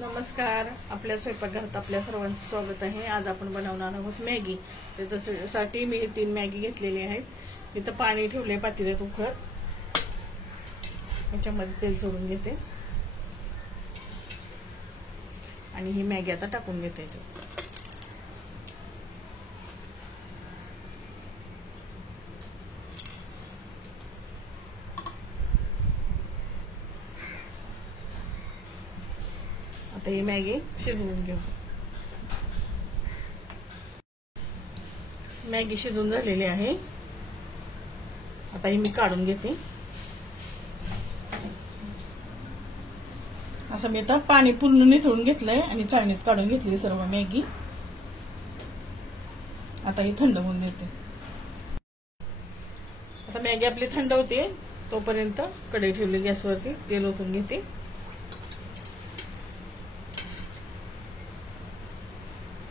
नमस्कार. आपल्या स्वयंपाकघरात आपल्या सर्वांचं स्वागत आहे. आज आपण बनवणार आहोत मॅगी. त्याच्यासाठी मी 3 मॅगी घेतलेली आहेत. इथं पाणी ठेवले पातेल्यात उकळत. याच्यामध्ये तेल सोडून घेते आणि ही मॅगी आता टाकून घेते याच्यात. आता ही मॅगी शिजवून घेऊ. मॅगी शिजून झालेली आहे. आता ही मी काढून घेते. असं मी आता पाणी पूर्ण निथळून घेतलंय आणि चाळणीत काढून घेतली सर्व मॅगी. आता ही थंड होऊन देते. आता मॅगी आपली थंड होते तोपर्यंत कढई ठेवली गॅसवरती. तेल ओतून घेते.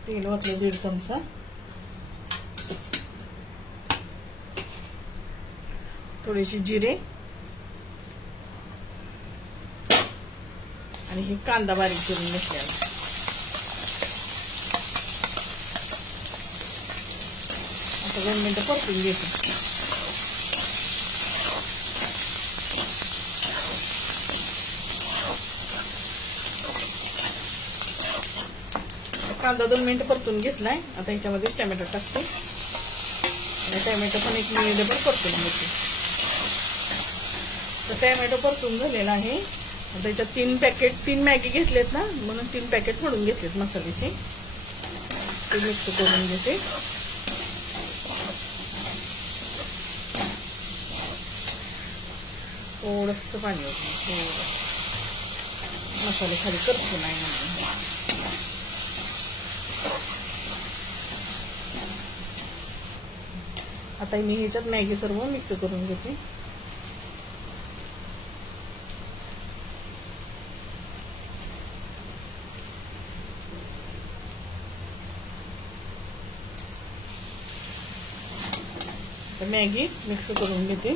तेल ओतलं 1.5 चमचा. थोडेसे जिरे आणि हे कांदा बारीक करून घेतलेला. आता 2 मिनिटं परतून घेते. कांदा 2 मिनिटं परतून घेतलाय. आता ह्याच्यामध्ये टोमॅटो टाकते आणि टोमॅटो पण 1 मिनिटभर परतून घेते. तर टोमॅटो परतून झालेला आहे. आता याच्यात 3 मॅगी घेतलेत ना, म्हणून 3 पॅकेट फोडून घेतलेत मसाल्याचे. ते मिक्स करून घेते. थोडंसं पाणी होतं. मसाले खाली करतो नाही म्हणून. आता मी ह्याच्यात मॅगी सर्व मिक्स करून घेते. मॅगी मिक्स करून घेते.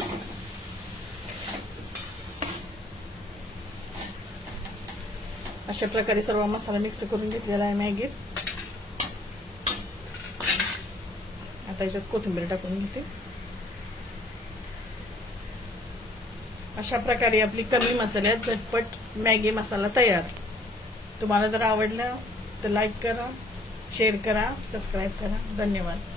अशा प्रकारे सर्व मसाला मिक्स करून घेतलेला आहे मॅगीत. आता याच्यात कोथिंबीर टाकून घेते. अशा प्रकारे आपली कमी मसाल्यात झटपट मॅगी मसाला तयार. तुम्हाला जर आवडलं तर लाईक करा, शेअर करा, सबस्क्राईब करा. धन्यवाद.